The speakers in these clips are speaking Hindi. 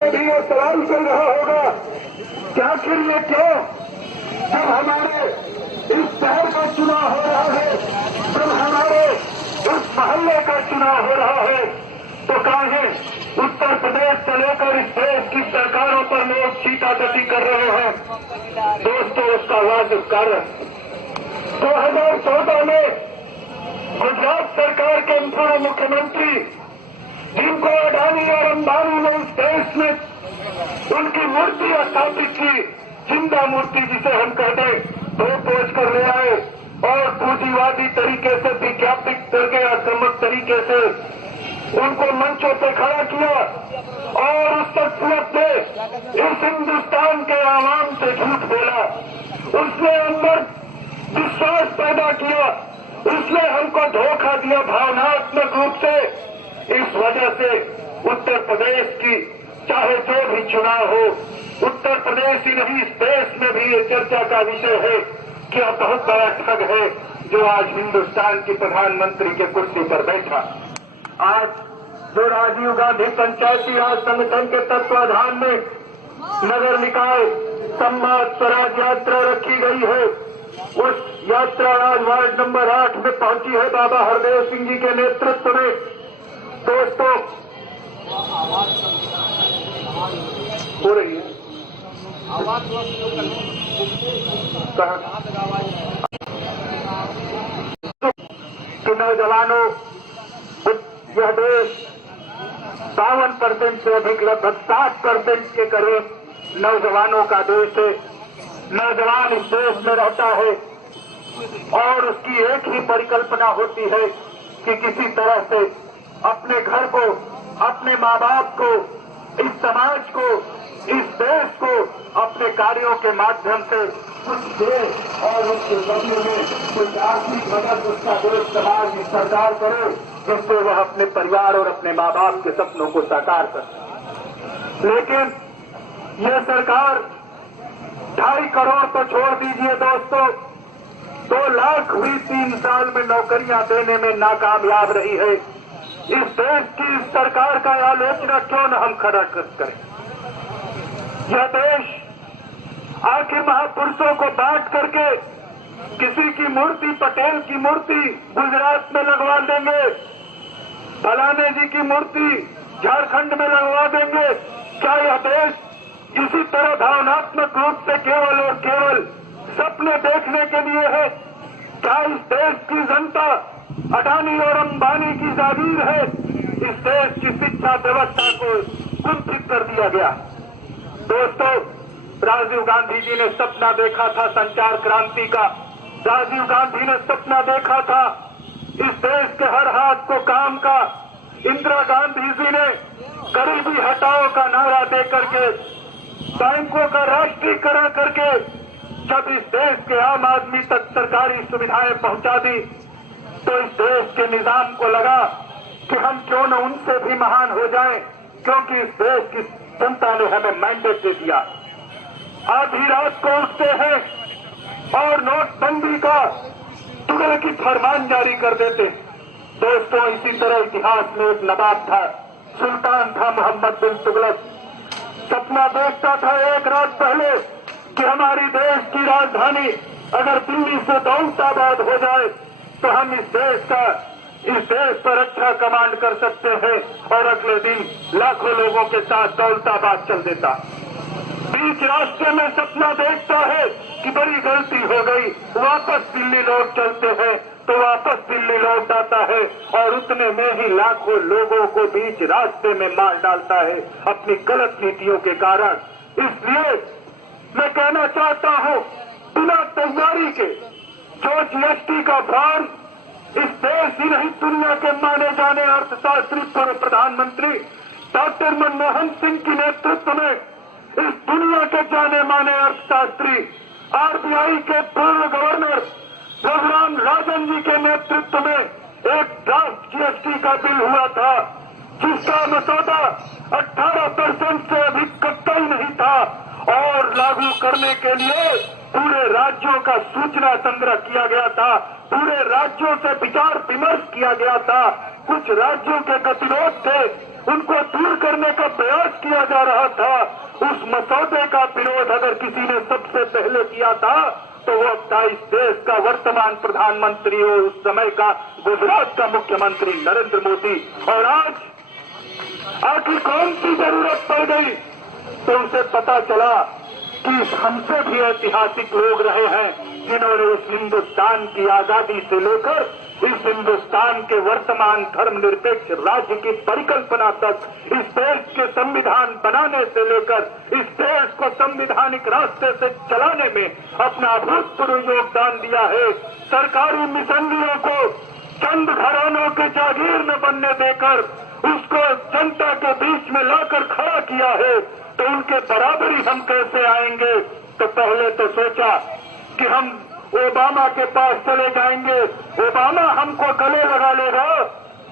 भी ये सवाल चल रहा होगा कि आखिर ये क्यों, जब हमारे इस शहर का चुनाव हो रहा है, जब हमारे इस मोहल्ले का चुनाव हो रहा है, तो काहे उत्तर प्रदेश से लेकर इस देश की सरकारों पर लोग चीटाचटी कर रहे हैं। दोस्तों, उसका वाजिब कारण 2014 में गुजरात सरकार के पूर्व मुख्यमंत्री, जिनको अडानी और अंबानी ने इस देश में उनकी मूर्ति स्थापित की, जिंदा मूर्ति जिसे हम कहते हैं, धो पोछ कर ले आए और पूंजीवादी तरीके से, विज्ञापित करके आक्रामक तरीके से उनको मंचों पे खड़ा किया और उस शख्सियत ने इस हिंदुस्तान के आवाम से झूठ बोला। उसने अंदर विश्वास पैदा किया, उसने हमको धोखा दिया भावनात्मक रूप से। इस वजह से उत्तर प्रदेश की चाहे जो भी चुनाव हो, उत्तर प्रदेश ही नहीं इस देश में भी ये चर्चा का विषय है कि यह बहुत बड़ा ठग है जो आज हिंदुस्तान की प्रधानमंत्री के कुर्सी पर बैठा। आज जो राजीव गांधी पंचायती राज संगठन के तत्वाधान में नगर निकाय संवाद स्वराज यात्रा रखी गई है, उस यात्रा आज वार्ड नंबर 8 में पहुंची है बाबा हरदेव सिंह जी के नेतृत्व में। दोस्तों, हो रही है कि नौजवानों, यह देश 52% से अधिक, लगभग 60% के करीब नौजवानों का देश है। नौजवान इस देश में रहता है और उसकी एक ही परिकल्पना होती है कि किसी तरह से अपने घर को, अपने माँ बाप को, इस समाज को, इस देश को अपने कार्यों के माध्यम से कुछ दे और उसके बदले में कुछ आर्थिक मदद उसका देश, समाज, सरकार करे, जिससे वह अपने परिवार और अपने माँ बाप के सपनों को साकार करे। लेकिन यह सरकार 2.5 करोड़ तो छोड़ दीजिए दोस्तों, 2 लाख हुई 3 साल में नौकरियां देने में नाकामयाब रही है। इस देश की इस सरकार का आलोचना क्यों न हम खड़ा करें। यह देश आखिर महापुरुषों को बांट करके किसी की मूर्ति, पटेल की मूर्ति गुजरात में लगवा देंगे, फलाने जी की मूर्ति झारखंड में लगवा देंगे। क्या यह देश इसी तरह भावनात्मक रूप से केवल और केवल सपने देखने के लिए है? क्या इस देश की जनता अडानी और अंबानी की जागीर है? इस देश की शिक्षा व्यवस्था को कुंठित कर दिया गया। दोस्तों, राजीव गांधी जी ने सपना देखा था संचार क्रांति का। राजीव गांधी ने सपना देखा था इस देश के हर हाथ को काम का। इंदिरा गांधी जी ने गरीबी हटाओ का नारा दे करके, बैंकों का राष्ट्रीयकरण करके जब इस देश के आम आदमी तक सरकारी सुविधाएं पहुंचा दी, तो इस देश के निजाम को लगा कि हम क्यों न उनसे भी महान हो जाएं, क्योंकि इस देश की जनता ने हमें मैंडेट दे दिया। आधी रात को उठते हैं और नोटबंदी का तुगल की फरमान जारी कर देते। दोस्तों, इसी तरह इतिहास में एक नवाब था, सुल्तान था मोहम्मद बिन तुगलक। सपना देखता था एक रात पहले कि हमारी देश की राजधानी अगर दिल्ली से दौलताबाद हो जाए तो हम इस देश पर अच्छा कमांड कर सकते हैं, और अगले दिन लाखों लोगों के साथ दौलताबाद चल देता। बीच रास्ते में सपना देखता है कि बड़ी गलती हो गई, वापस दिल्ली लौट चलते हैं, तो वापस दिल्ली लौट आता है और उतने में ही लाखों लोगों को बीच रास्ते में मार डालता है अपनी गलत नीतियों के कारण। इसलिए मैं कहना चाहता हूं, बिना तैयारी के जो जीएसटी का फॉर्म इस देश ही नहीं दुनिया के माने जाने अर्थशास्त्री पूर्व प्रधानमंत्री डॉक्टर मनमोहन सिंह के नेतृत्व में इस दुनिया के जाने माने अर्थशास्त्री आरबीआई के पूर्व गवर्नर रघुराम राजन जी के नेतृत्व में एक ड्राफ्ट जीएसटी का बिल हुआ था, जिसका मसौदा 18% से अधिक कतई नहीं था, और लागू करने के लिए पूरे राज्यों का सूचना संग्रह किया गया था, पूरे राज्यों से विचार विमर्श किया गया था। कुछ राज्यों के गतिरोध थे, उनको दूर करने का प्रयास किया जा रहा था, उस मसौदे का विरोध अगर किसी ने सबसे पहले किया था तो वो था इस देश का वर्तमान प्रधानमंत्री और उस समय का गुजरात का मुख्यमंत्री नरेंद्र मोदी। और आज आखिर कौन सी जरूरत पड़ गई तो उसे पता चला कि हमसे भी ऐतिहासिक लोग रहे हैं जिन्होंने इस हिंदुस्तान की आजादी से लेकर इस हिंदुस्तान के वर्तमान धर्मनिरपेक्ष राज्य की परिकल्पना तक, इस देश के संविधान बनाने से लेकर इस देश को संवैधानिक रास्ते से चलाने में अपना अभूतपूर्व योगदान दिया है। सरकारी मिशनरियों को चंद घरानों के जागीर न बनने देकर उसको जनता के बीच में लाकर खड़ा किया है, तो उनके बराबरी हम कैसे आएंगे? तो पहले तो सोचा कि हम ओबामा के पास चले जाएंगे, ओबामा हमको गले लगा लेगा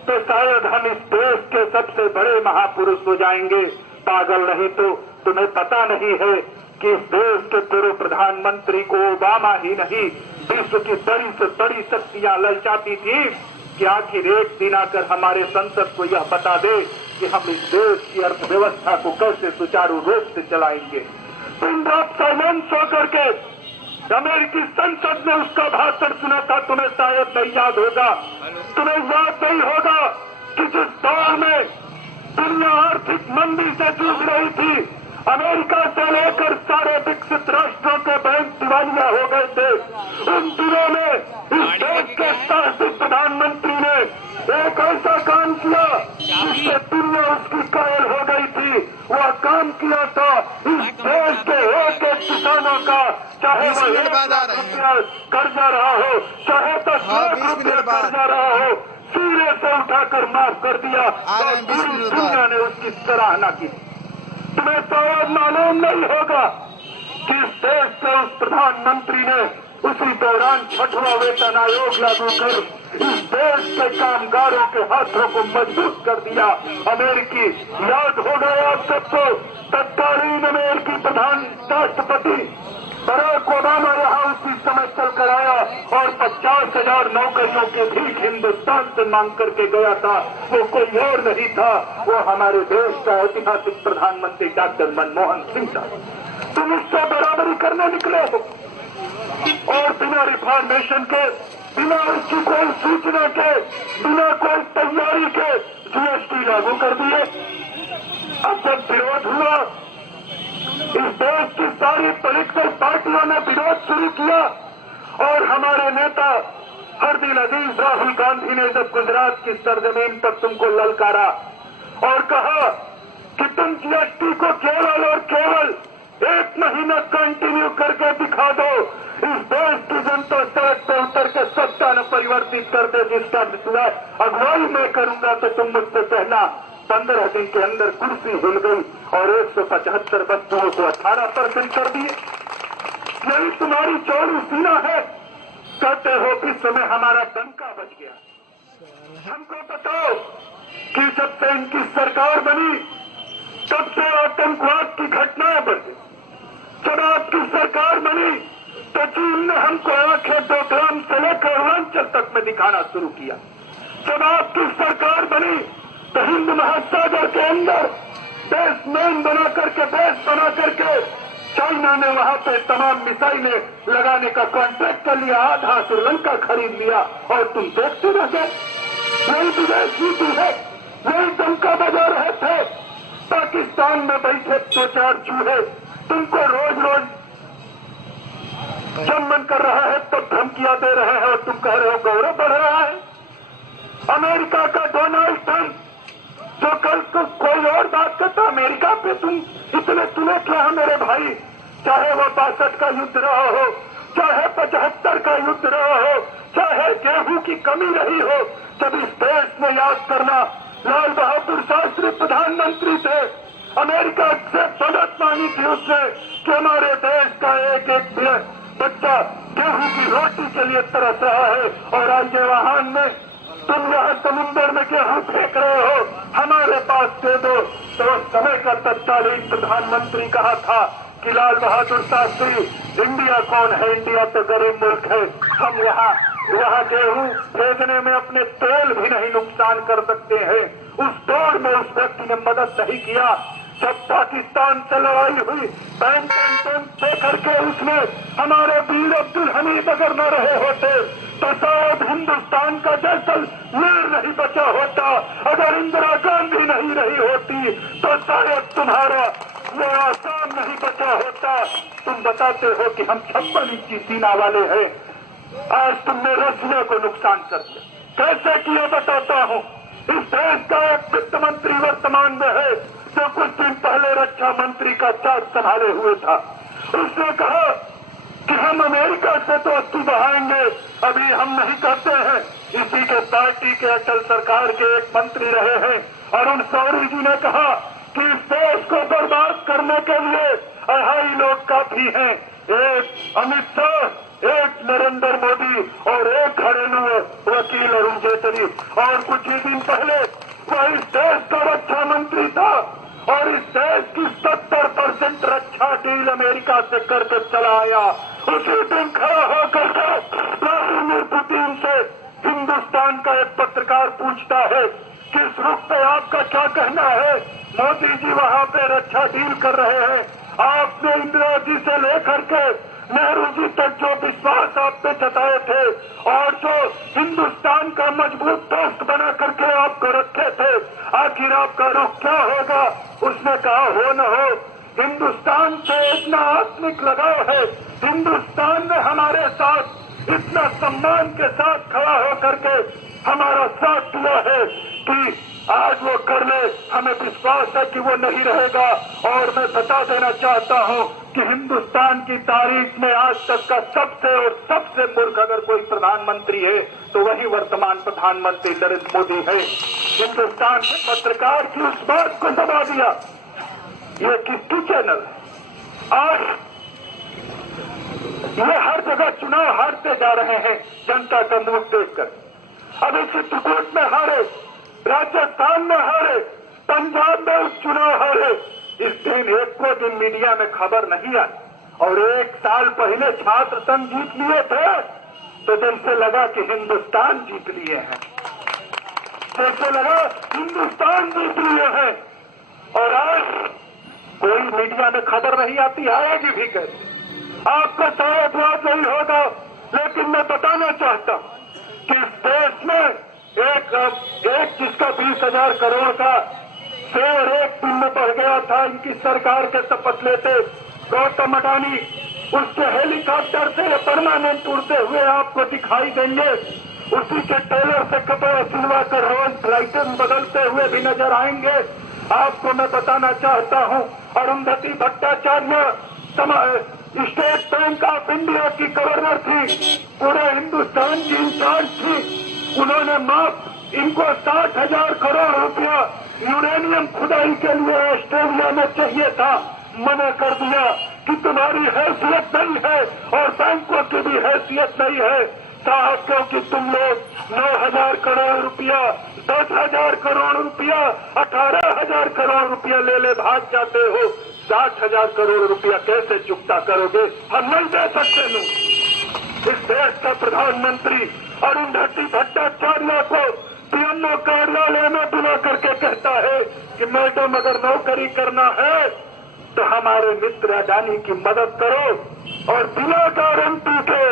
तो शायद हम इस देश के सबसे बड़े महापुरुष हो जाएंगे। पागल नहीं तो तुम्हें पता नहीं है कि इस देश के पूर्व प्रधानमंत्री को ओबामा ही नहीं विश्व की बड़ी से बड़ी शक्तियां ललचाती थी कि आखिर एक दिन आकर हमारे संसद को यह बता दे कि हम इस देश की अर्थव्यवस्था को कैसे सुचारू रूप से चलाएंगे। पिन ड्रॉप साइलेंस होकर के अमेरिकी संसद ने उसका भाषण सुना था, तुम्हें शायद नहीं याद होगा। तुम्हें याद नहीं होगा कि जिस दौर में दुनिया आर्थिक मंदी से जूझ रही थी, अमेरिका से लेकर सारे विकसित राष्ट्रों के बैंक दिवालिया हो गए थे, उन दिनों में इस देश के शासित प्रधानमंत्री ने एक ऐसा काम किया जिससे दुनिया उसकी कायल हो गई थी। वह काम किया था इस देश के एक एक किसानों का, चाहे वो 1 लाख रुपया कर्जा रहा हो, चाहे 10 लाख रुपया कर्जा रहा हो, सिरे से उठाकर माफ कर दिया और पूरी दुनिया ने उसकी सराहना की। तुम्हें शायद मालूम नहीं होगा कि इस देश के उस प्रधानमंत्री ने उसी दौरान 6वां वेतन आयोग लागू कर इस देश के कामगारों के हाथों को मजबूत कर दिया। अमेरिकी याद हो गया आप सबको, तत्कालीन अमेरिकी प्रधान राष्ट्रपति बराक ओबामा यहाँ उसी समय चल कर आया और 50,000 नौकरियों की भीख हिंदुस्तान से मांग करके गया था। वो कोई और नहीं था, वो हमारे देश का ऐतिहासिक प्रधानमंत्री डॉक्टर मनमोहन सिंह था। तुम उससे बराबरी करने निकले हो और बिना रिफॉर्मेशन के, बिना उसकी कोई सूचना के, बिना कोई तैयारी के जीएसटी लागू कर दिए। अब जब विरोध हुआ, इस देश की सारी पॉलिटिकल पार्टियों ने विरोध शुरू किया और हमारे नेता फर्दिल अजीज राहुल गांधी ने जब गुजरात की सरजमीन पर तुमको ललकारा और कहा कि तुम जीएसटी को केवल और केवल 1 महीना कंटिन्यू करके दिखा दो, इस देश की जनता सड़क पे उतर के सत्ता न परिवर्तित कर दे, जिसका अगुवाई मैं करूंगा, तो तुम मुझसे कहना 15 दिन के अंदर कुर्सी हिल गई और 175 वस्तुओं को 18% कर दिए। यही तुम्हारी चौड़ी सीना है। कहते हो विश्व में हमारा डंका बच गया। हमको बताओ कि जब से इनकी सरकार बनी तब से आतंकवाद की घटनाएं बढ़ी। जब आपकी सरकार बनी तो चीन ने हमको आंखें डोकलाम से लेकर अरुणाचल तक में दिखाना शुरू किया। जब आपकी सरकार बनी तो हिंद महासागर के अंदर बेसमैन बना करके, बेस बना करके चाइना ने वहां पे तमाम मिसाइलें लगाने का कॉन्ट्रैक्ट कर लिया, आधा श्रीलंका खरीद लिया और तुम देखते रह गए। यही विदेश नीति है, यही डंका बजा रहे थे। पाकिस्तान में बैठे 2-4 चूहे तुमको रोज रोज जब मन कर रहा है तब धमकियां दे रहे हैं और तुम कह रहे हो गौरव बढ़ रहा है। अमेरिका का डोनाल्ड ट्रंप जो कल को कोई और बात करता, अमेरिका पे तुम इतने तुले क्या है मेरे भाई? चाहे वो 62 का युद्ध रहा हो, चाहे 75 का युद्ध रहा हो, चाहे गेहूं की कमी रही हो, जब इस देश में याद करना लाल बहादुर शास्त्री प्रधानमंत्री थे, अमेरिका से मदद मांगी थी उसने कि हमारे देश का एक एक बच्चा गेहूं की रोटी के लिए तरस रहा है और आज ये वाहन में तुम यहाँ समुद्र में गेहूं फेंक रहे हो, हमारे पास दे दो। तो उस समय का तत्कालीन प्रधानमंत्री कहा था कि लाल बहादुर शास्त्री, इंडिया कौन है? इंडिया तो गरीब मुल्क है, हम यहाँ गेहूं भेजने में अपने तेल भी नहीं नुकसान कर सकते हैं उस दौर में उस व्यक्ति ने मदद नहीं किया। जब पाकिस्तान से लड़ाई हुई पैंटन से करके उसमें हमारे वीर अब्दुल हमीद अगर न रहे होते तो शायद हिंदुस्तान का जैसलमेर नहीं बचा होता। अगर इंदिरा गांधी नहीं रही होती तो शायद तुम्हारा वो आसाम नहीं बचा होता। तुम बताते हो कि हम 56 इंची सीना वाले हैं, आज तुमने रशिया को नुकसान कर दिया। कैसे किया बताता हूँ। इस देश का एक वित्त मंत्री वर्तमान में है जो कुछ दिन पहले रक्षा मंत्री का चार्ज संभाले हुए था। उसने कहा कि हम अमेरिका से तो अस्तु बढ़ाएंगे, अभी हम नहीं करते हैं। इसी के पार्टी के अटल सरकार के एक मंत्री रहे हैं अरुण शौरी जी ने कहा कि इस देश को बर्बाद करने के लिए 2.5 लोग काफी हैं, एक अमित शाह, एक नरेंद्र मोदी और एक घरेलू वकील अरुण जेटली। और कुछ ही दिन पहले वह इस देश का रक्षा मंत्री था और इस देश की 70% रक्षा डील अमेरिका से करके चला आया। उसी दिन खड़ा होकर व्लादिमीर पुतिन से हिंदुस्तान का एक पत्रकार पूछता है कि इस रुख पे आपका क्या कहना है। मोदी जी वहां पे रक्षा डील कर रहे हैं, आपने इंदिरा जी से लेकर के नेहरू जी तक जो विश्वास आप पे जताए थे और जो हिंदुस्तान का मजबूत दोस्त बना करके आपको रखे थे, आखिर आपका रुख क्या होगा। उसने कहा हो न हो, हिंदुस्तान से इतना आत्मिक लगाव है, हिंदुस्तान ने हमारे साथ इतना सम्मान के साथ खड़ा होकर के हमारा साथ दिया है कि आज वो कर ले, हमें विश्वास है कि वो नहीं रहेगा। और मैं बता देना चाहता हूं कि हिंदुस्तान की तारीख में आज तक का सबसे मूर्ख अगर कोई प्रधानमंत्री है तो वही वर्तमान प्रधानमंत्री नरेंद्र मोदी है। हिंदुस्तान के पत्रकार की उस बात को दबा दिया। ये किसकी चैनल है? आज ये हर जगह चुनाव हारते जा रहे हैं जनता का मुंह देखकर। अभी चित्रकूट में हारे, राजस्थान में हारे, पंजाब में उस चुनाव हारे। इस दिन एक को दिन मीडिया में खबर नहीं आई। और 1 साल पहले छात्र संघ जीत लिए थे तो जैसे लगा कि हिंदुस्तान जीत लिए हैं, जैसे लगा हिंदुस्तान जीत लिए हैं। और आज कोई मीडिया में खबर नहीं आती, आएगी भी कैसे? आपका शायद याद नहीं होगा, लेकिन मैं बताना चाहता हूं कि इस देश में एक जिसका 20,000 करोड़ का शेयर एक दिन में बढ़ गया था, इनकी सरकार के शपथ लेते गौतम अडानी, उसके हेलीकॉप्टर से परमानेंट उड़ते हुए आपको दिखाई देंगे। उसी के टेलर से कपड़े सिलवा कर रोज फ्लाइटें बदलते हुए भी नजर आएंगे। आपको मैं बताना चाहता हूं, Arundhati Bhattacharya state bank of India की गवर्नर थी, पूरे हिंदुस्तान की इंचार्ज थी। उन्होंने माफ इनको 60,000 करोड़ रुपया यूरेनियम खुदाई के लिए ऑस्ट्रेलिया में चाहिए था, मना कर दिया कि तुम्हारी हैसियत नहीं है और बैंकों की भी हैसियत नहीं है साहब, क्योंकि तुम लोग 9,000 करोड़ रुपया, 10,000 करोड़ रुपया, 18,000 करोड़ रुपया ले भाग जाते हो। 60,000 करोड़ रुपया कैसे चुकता करोगे? हम नहीं दे सकते। लोग इस देश का प्रधानमंत्री अरुंधति भट्टाचार्य को पीएमओ कार्यालय में बुला करके कहता है कि मैडम अगर नौकरी करना है तो हमारे मित्र अडानी की मदद करो। और बिना गारंटी के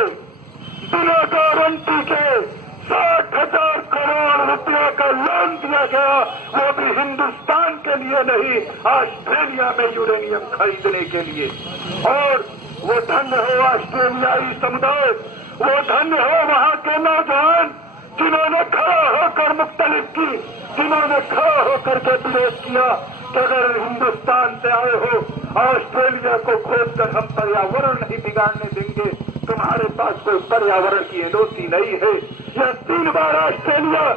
60,000 करोड़ रुपया का लोन दिया गया, वो भी हिंदुस्तान के लिए नहीं, ऑस्ट्रेलिया में यूरेनियम खरीदने के लिए। और वो धन्य हो ऑस्ट्रेलियाई समुदाय, वो धन्य हो वहां के नौजवान जिन्होंने खड़ा होकर मुख्तलिफ की, जिन्होंने खड़ा होकर के विरोध किया कि अगर हिंदुस्तान से आए हो, ऑस्ट्रेलिया को खोदकर हम पर्यावरण नहीं बिगाड़ने देंगे, तुम्हारे पास कोई पर्यावरण की एनओसी नहीं है। यह 3 बार ऑस्ट्रेलिया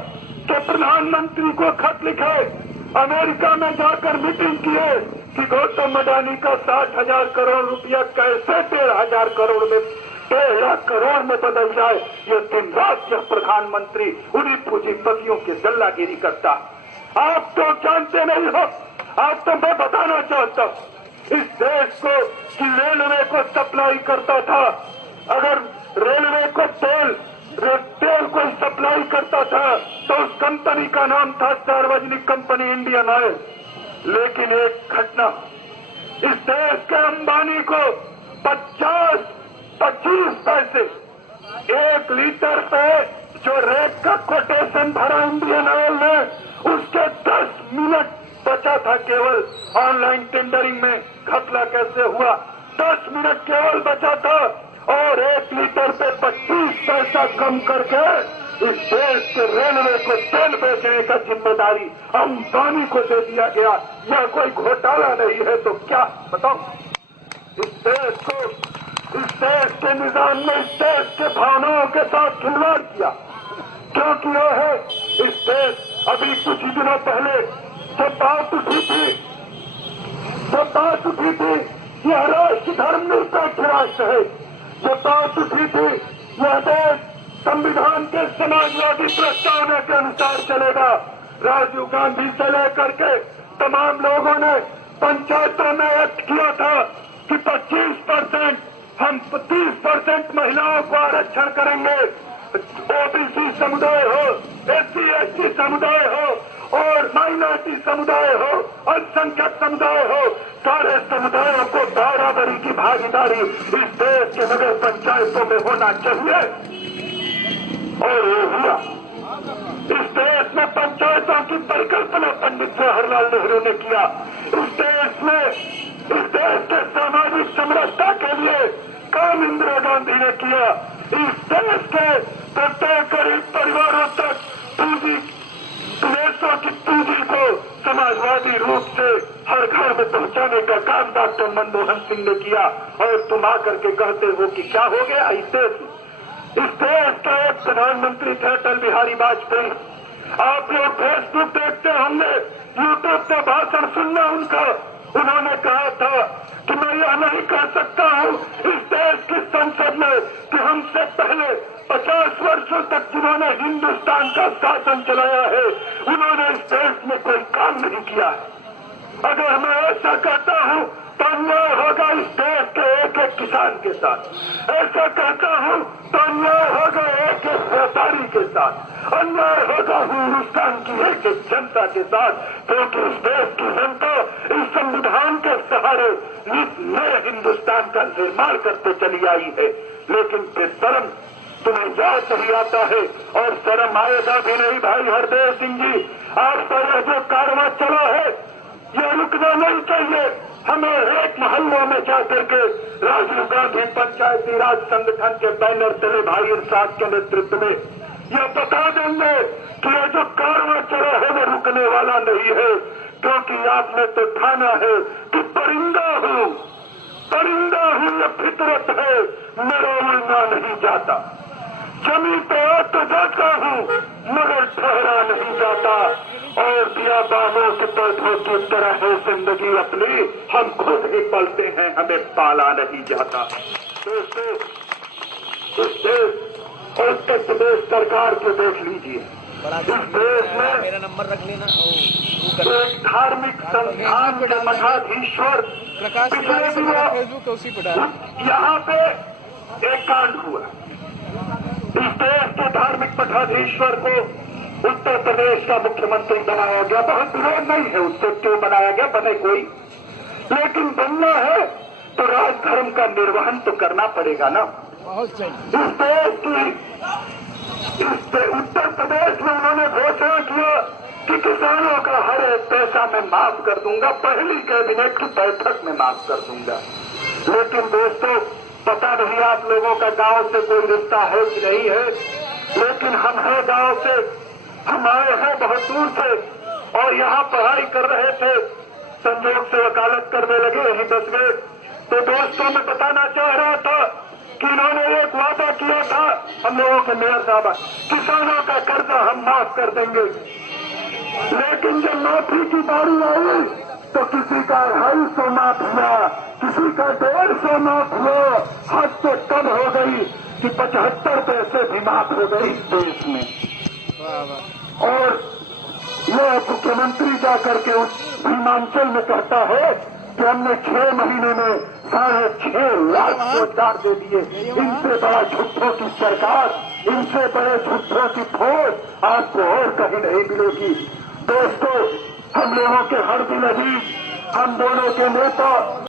के प्रधानमंत्री को खत लिखे, अमेरिका में जाकर मीटिंग किए कि गौतम अडानी का 60,000 करोड़ रुपया कैसे 13,000 करोड़ में 1.5 लाख करोड़ में बदल जाए। ये दिन रात यह प्रधानमंत्री उन्हीं पूंजीपतियों की गल्लागिरी करता। आप तो जानते नहीं हो, आप तो मैं बताना चाहता हूं, इस देश को कि रेलवे को सप्लाई करता था, अगर रेलवे को तेल तेल कोई सप्लाई करता था तो उस कंपनी का नाम था सार्वजनिक कंपनी इंडियन ऑयल। लेकिन एक घटना, इस देश के अंबानी को 25 पैसे 1 लीटर पे जो रेट का कोटेशन भरा इंडियन ऑयल ने, उसके 10 मिनट बचा था केवल ऑनलाइन टेंडरिंग में। घपला कैसे हुआ? 10 मिनट केवल बचा था और 1 लीटर पे 25 पैसा कम करके इस देश के रेलवे को तेल बेचने का जिम्मेदारी अंबानी को दे दिया गया। यह कोई घोटाला नहीं है तो क्या बताओ? इस देश के निजाम ने इस देश के भावनाओं के साथ खिलवाड़ किया। क्योंकि यह है इस देश, अभी कुछ ही दिनों पहले जब बात उठी थी यह राष्ट्र धर्मनिरपेक्ष राष्ट्र है, जब बात उठी थी यह देश संविधान के समाजवादी प्रस्तावना के अनुसार चलेगा। राजीव गांधी से लेकर के तमाम लोगों ने पंचायतों में एक्ट किया था कि 25% हम 30% महिलाओं को आरक्षण करेंगे। ओबीसी समुदाय हो, SC/ST समुदाय हो और माइनॉरिटी समुदाय हो, अल्पसंख्यक समुदाय हो, सारे समुदायों को बराबरी की भागीदारी इस देश के नगर पंचायतों में होना चाहिए। और ये हुआ। इस देश में पंचायतों की परिकल्पना पंडित जवाहरलाल नेहरू ने किया। इस देश के सामाजिक समरसता के लिए काम इंदिरा गांधी ने किया। इस देश के प्रत्येक गरीब परिवारों तक देशों की पूंजी को समाजवादी रूप से हर घर में पहुंचाने का काम डॉक्टर मनमोहन सिंह ने किया। और तुम आकर के कहते हो कि क्या हो गया? इस देश का एक प्रधानमंत्री थे अटल बिहारी वाजपेयी। आप लोग फेसबुक देखते होंगे, यूट्यूब पे भाषण सुनना उनका। उन्होंने कहा था कि मैं यह नहीं कह सकता हूं इस देश की संसद में कि हमसे पहले 50 वर्षों तक जिन्होंने हिंदुस्तान का शासन चलाया है उन्होंने इस देश में कोई काम नहीं किया है। अगर मैं ऐसा कहता हूं तो अन्याय होगा इस देश के एक किसान के साथ। ऐसा कहता हूं तो अन्याय होगा एक व्यापारी के साथ, अन्याय होगा हिंदुस्तान की एक जनता के साथ। क्योंकि इस देश की जनता इस संविधान के सहारे नए हिंदुस्तान का निर्माण करते चली आई है। लेकिन बेशरम तुम्हें याद नहीं आता है और शर्म आएगा भी नहीं। भाई हरदेव सिंह जी, आप पर यह जो कारवां चला है यह रुकना नहीं चाहिए। हमें एक मोहल्लों में जाकर के राजीव गांधी पंचायती राज संगठन के बैनर तले भाई इरशाद के नेतृत्व में यह बता देंगे कि यह जो कारवां चला है वो रुकने वाला नहीं है। क्योंकि आपने तो ठाना है कि परिंदा हूं, यह फितरत है, मेरा उड़ना नहीं जाता। जमीन पे तो जाता हूं मगर ठहरा नहीं जाता। और बियाबानों के पौधों की तरह है जिंदगी अपनी, हम खुद ही पलते हैं, हमें पाला नहीं जाता। दोस्तों, इस देश और उत्तर प्रदेश सरकार को देख लीजिए। इस देश में मेरा नंबर रख लेना। एक धार्मिक संस्थान के मठाधीश्वर प्रकाश फेसबुक तो उसी पर यहाँ पे एक कांड हुआ। इस देश के धार्मिक मठाधीश्वर को उत्तर प्रदेश का मुख्यमंत्री बनाया गया। बहुत विरोध नहीं है उससे, क्यों बनाया गया, बने कोई, लेकिन बनना है तो राजधर्म का निर्वहन तो करना पड़ेगा ना। इस देश की उत्तर प्रदेश में उन्होंने घोषणा किया कि किसानों का हर एक पैसा मैं माफ कर दूंगा, पहली कैबिनेट की बैठक में माफ कर दूंगा। लेकिन दोस्तों, पता नहीं आप लोगों का गांव से कोई रिश्ता है कि नहीं है, लेकिन हम हैं गांव से, हम आए हैं बहुत दूर से और यहाँ पढ़ाई कर रहे थे। संयोग से वकालत करने लगे, यहीं 10 गए। तो दोस्तों, मैं बताना चाह रहा था कि इन्होंने एक वादा किया था हम लोगों के मेयर साहब, किसानों का कर्जा हम माफ कर देंगे। लेकिन जब माफी की बारी आई तो किसी का 250 माफ हुआ, किसी का 150 माफ हुआ। हद तो कम हो गई कि 75 पैसे भी माफ हो गई इस देश में। और यह मुख्यमंत्री जाकर के उस सीमांचल में कहता है कि हमने 6 महीने में 6.5 लाख रोजगार दे दिए। इनसे बड़ा झूठों की सरकार, इनसे बड़े झूठों की फौज आपको और कहीं नहीं मिलेगी। दोस्तों, हम लोगों के हर दिल अजीज, हम दोनों के नेता